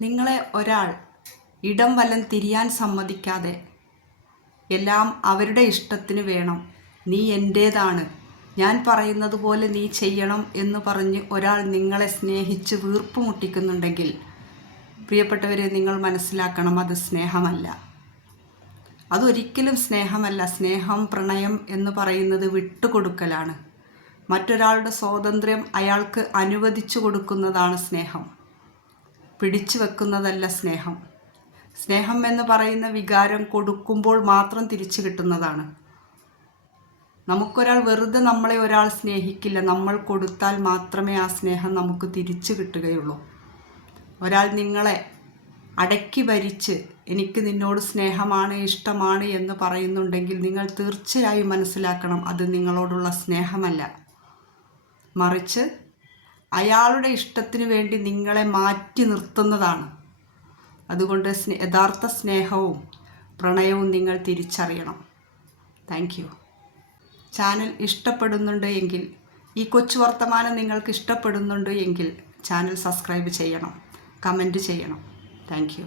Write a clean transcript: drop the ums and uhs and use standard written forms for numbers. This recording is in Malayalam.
നിങ്ങളെ ഒരാൾ ഇടം വലം തിരിയാൻ സമ്മതിക്കാതെ എല്ലാം അവരുടെ ഇഷ്ടത്തിന് വേണം, നീ എൻ്റേതാണ്, ഞാൻ പറയുന്നത് പോലെ നീ ചെയ്യണം എന്ന് പറഞ്ഞ് ഒരാൾ നിങ്ങളെ സ്നേഹിച്ച് വീർപ്പ് മുട്ടിക്കുന്നുണ്ടെങ്കിൽ പ്രിയപ്പെട്ടവരെ, നിങ്ങൾ മനസ്സിലാക്കണം, അത് സ്നേഹമല്ല. അതൊരിക്കലും സ്നേഹമല്ല. സ്നേഹം, പ്രണയം എന്ന് പറയുന്നത് വിട്ടുകൊടുക്കലാണ്. മറ്റൊരാളുടെ സ്വാതന്ത്ര്യം അയാൾക്ക് അനുവദിച്ചു കൊടുക്കുന്നതാണ് സ്നേഹം, പിടിച്ചു വെക്കുന്നതല്ല സ്നേഹം. സ്നേഹം എന്ന് പറയുന്ന വികാരം കൊടുക്കുമ്പോൾ മാത്രം തിരിച്ചു കിട്ടുന്നതാണ്. നമുക്കൊരാൾ വെറുതെ നമ്മളെ ഒരാൾ സ്നേഹിക്കില്ല. നമ്മൾ കൊടുത്താൽ മാത്രമേ ആ സ്നേഹം നമുക്ക് തിരിച്ചു കിട്ടുകയുള്ളൂ. ഒരാൾ നിങ്ങളെ അടക്കി ഭരിച്ച് എനിക്ക് നിന്നോട് സ്നേഹമാണ്, ഇഷ്ടമാണ് എന്ന് പറയുന്നുണ്ടെങ്കിൽ നിങ്ങൾ തീർച്ചയായും മനസ്സിലാക്കണം, അത് നിങ്ങളോടുള്ള സ്നേഹമല്ല, മറിച്ച് അയാളുടെ ഇഷ്ടത്തിന് വേണ്ടി നിങ്ങളെ മാറ്റി നിർത്തുന്നതാണ്. അതുകൊണ്ട് യഥാർത്ഥ സ്നേഹവും പ്രണയവും നിങ്ങൾ തിരിച്ചറിയണം. Thank you. ചാനൽ ഇഷ്ടപ്പെടുന്നുണ്ട് എങ്കിൽ, ഈ കൊച്ചു വർത്തമാനം നിങ്ങൾക്ക് ഇഷ്ടപ്പെടുന്നുണ്ട് എങ്കിൽ ചാനൽ സബ്സ്ക്രൈബ് ചെയ്യണം, കമൻറ്റ് ചെയ്യണം. Thank you.